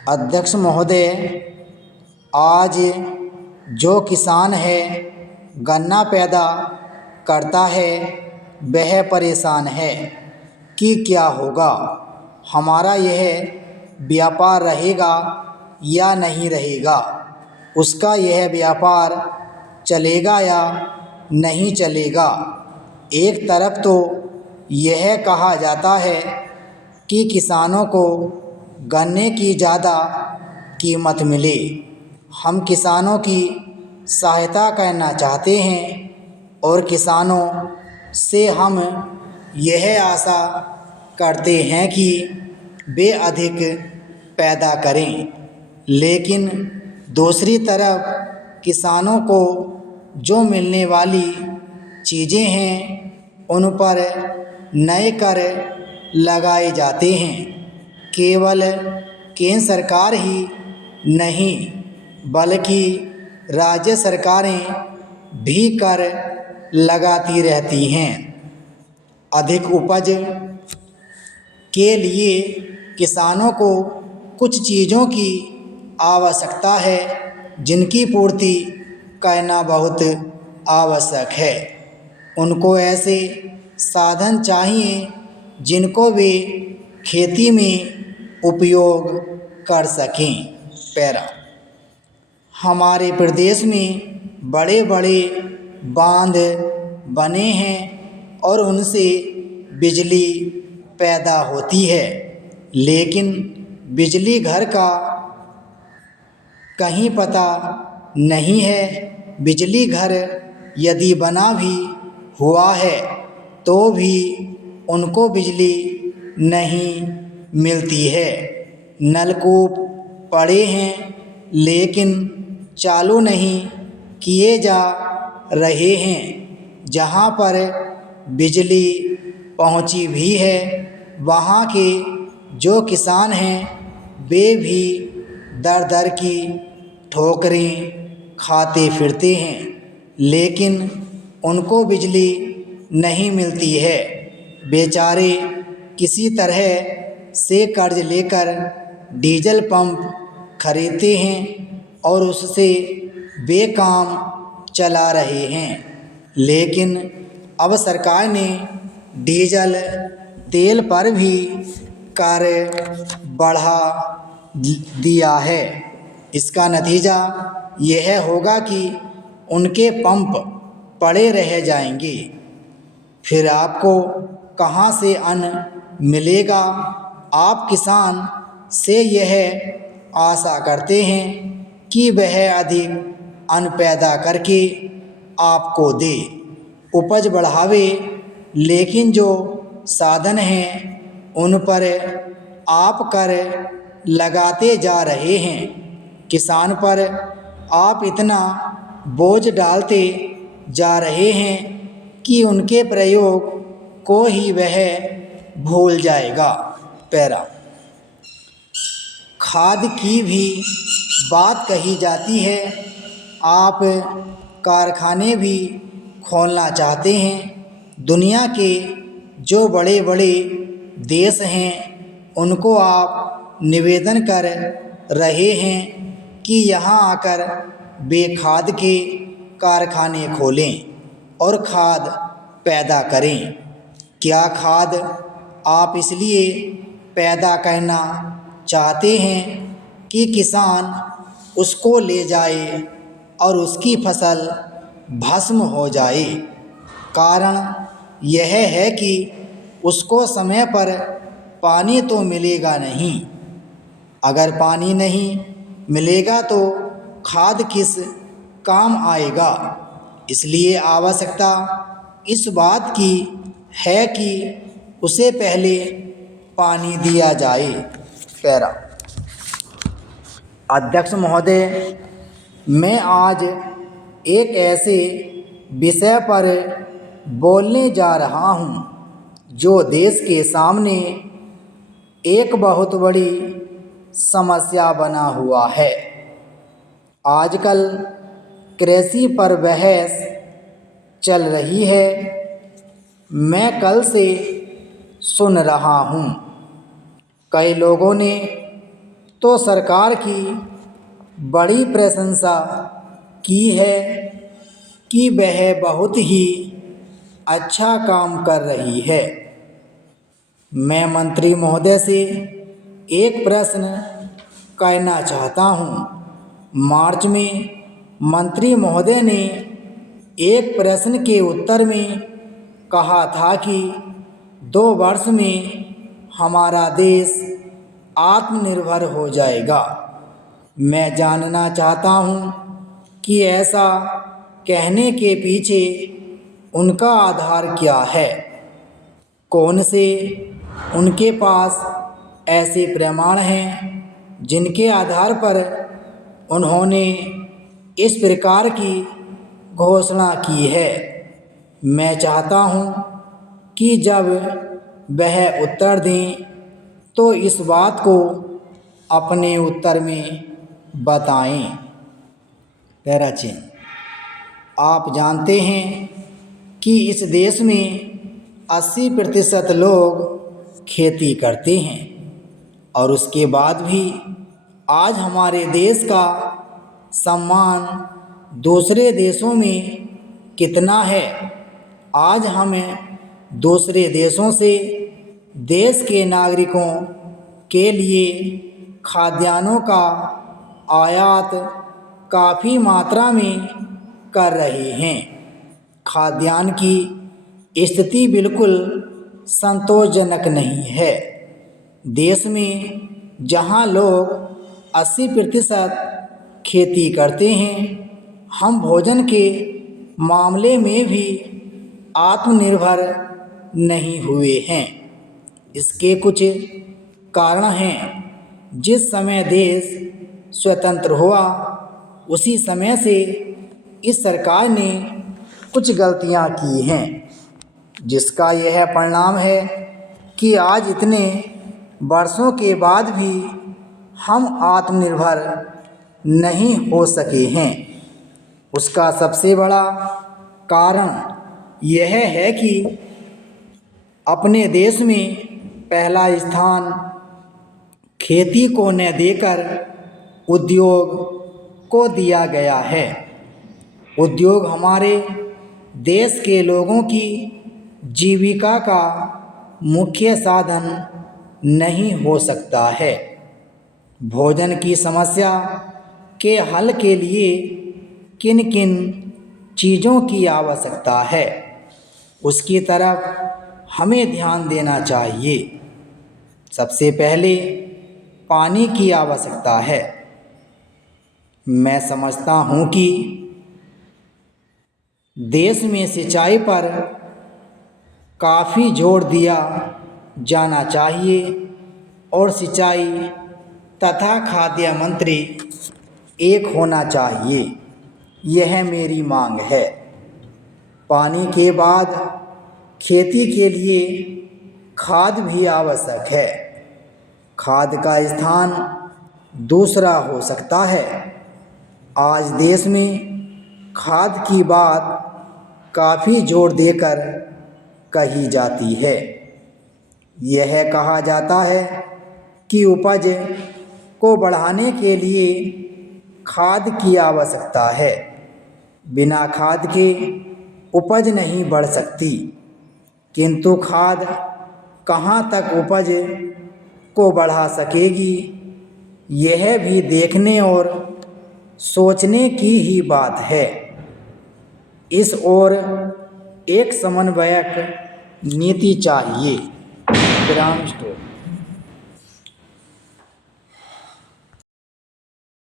अध्यक्ष महोदय, आज जो किसान है गन्ना पैदा करता है वह परेशान है कि क्या होगा, हमारा यह व्यापार रहेगा या नहीं रहेगा, उसका यह व्यापार चलेगा या नहीं चलेगा। एक तरफ तो यह कहा जाता है कि किसानों को गन्ने की ज़्यादा कीमत मिले। हम किसानों की सहायता करना चाहते हैं और किसानों से हम यह आशा करते हैं कि वे अधिक पैदा करें, लेकिन दूसरी तरफ किसानों को जो मिलने वाली चीज़ें हैं उन पर नए कर लगाए जाते हैं। केवल केंद्र सरकार ही नहीं बल्कि राज्य सरकारें भी कर लगाती रहती हैं। अधिक उपज के लिए किसानों को कुछ चीज़ों की आवश्यकता है जिनकी पूर्ति करना बहुत आवश्यक है। उनको ऐसे साधन चाहिए जिनको वे खेती में उपयोग कर सकें। पैरा, हमारे प्रदेश में बड़े बड़े बांध बने हैं और उनसे बिजली पैदा होती है, लेकिन बिजली घर का कहीं पता नहीं है। बिजली घर यदि बना भी हुआ है तो भी उनको बिजली नहीं मिलती है। नलकूप पड़े हैं लेकिन चालू नहीं किए जा रहे हैं। जहाँ पर बिजली पहुँची भी है वहाँ के जो किसान हैं वे भी दर दर की ठोकरें खाते फिरते हैं, लेकिन उनको बिजली नहीं मिलती है। बेचारे किसी तरह से कर्ज लेकर डीजल पंप खरीदते हैं और उससे वे काम चला रहे हैं, लेकिन अब सरकार ने डीजल तेल पर भी कर बढ़ा दिया है। इसका नतीजा यह होगा कि उनके पंप पड़े रह जाएंगे। फिर आपको कहाँ से अन्न मिलेगा? आप किसान से यह आशा करते हैं कि वह अधिक अन्न पैदा करके आपको दे, उपज बढ़ावे, लेकिन जो साधन हैं उन पर आप कर लगाते जा रहे हैं। किसान पर आप इतना बोझ डालते जा रहे हैं कि उनके प्रयोग को ही वह भूल जाएगा। पैरा, खाद की भी बात कही जाती है। आप कारखाने भी खोलना चाहते हैं। दुनिया के जो बड़े बड़े देश हैं उनको आप निवेदन कर रहे हैं कि यहाँ आकर वे खाद के कारखाने खोलें और खाद पैदा करें। क्या खाद आप इसलिए पैदा करना चाहते हैं कि किसान उसको ले जाए और उसकी फसल भस्म हो जाए। कारण यह है कि उसको समय पर पानी तो मिलेगा नहीं। अगर पानी नहीं मिलेगा तो खाद किस काम आएगा। इसलिए आवश्यकता इस बात की है कि उसे पहले पानी दिया जाए। पैरा, अध्यक्ष महोदय, मैं आज एक ऐसे विषय पर बोलने जा रहा हूँ जो देश के सामने एक बहुत बड़ी समस्या बना हुआ है। आजकल कृषि पर बहस चल रही है। मैं कल से सुन रहा हूँ कई लोगों ने तो सरकार की बड़ी प्रशंसा की है कि वह बहुत ही अच्छा काम कर रही है। मैं मंत्री महोदय से एक प्रश्न कहना चाहता हूँ। मार्च में मंत्री महोदय ने एक प्रश्न के उत्तर में कहा था कि 2 वर्ष में हमारा देश आत्मनिर्भर हो जाएगा। मैं जानना चाहता हूँ कि ऐसा कहने के पीछे उनका आधार क्या है। कौन से उनके पास ऐसे प्रमाण हैं जिनके आधार पर उन्होंने इस प्रकार की घोषणा की है। मैं चाहता हूँ कि जब वह उत्तर दें तो इस बात को अपने उत्तर में बताएं। पैराचीन, आप जानते हैं कि इस देश में 80% लोग खेती करते हैं और उसके बाद भी आज हमारे देश का सम्मान दूसरे देशों में कितना है। आज हमें दूसरे देशों से देश के नागरिकों के लिए खाद्यान्नों का आयात काफ़ी मात्रा में कर रहे हैं। खाद्यान्न की स्थिति बिल्कुल संतोषजनक नहीं है। देश में जहां लोग 80% खेती करते हैं, हम भोजन के मामले में भी आत्मनिर्भर नहीं हुए हैं। इसके कुछ कारण हैं। जिस समय देश स्वतंत्र हुआ उसी समय से इस सरकार ने कुछ गलतियां की हैं, जिसका यह परिणाम है कि आज इतने वर्षों के बाद भी हम आत्मनिर्भर नहीं हो सके हैं। उसका सबसे बड़ा कारण यह है कि अपने देश में पहला स्थान खेती को न देकर उद्योग को दिया गया है। उद्योग हमारे देश के लोगों की जीविका का मुख्य साधन नहीं हो सकता है। भोजन की समस्या के हल के लिए किन किन चीज़ों की आवश्यकता है, उसकी तरफ हमें ध्यान देना चाहिए। सबसे पहले पानी की आवश्यकता है। मैं समझता हूँ कि देश में सिंचाई पर काफ़ी जोर दिया जाना चाहिए और सिंचाई तथा खाद्य मंत्री एक होना चाहिए। यह मेरी मांग है। पानी के बाद खेती के लिए खाद भी आवश्यक है। खाद का स्थान दूसरा हो सकता है। आज देश में खाद की बात काफ़ी जोर देकर कही जाती है। यह कहा जाता है कि उपज को बढ़ाने के लिए खाद की आवश्यकता है। बिना खाद के उपज नहीं बढ़ सकती, किंतु खाद कहाँ तक उपज को बढ़ा सकेगी, यह भी देखने और सोचने की ही बात है। इस ओर एक समन्वयक नीति चाहिए। विराम।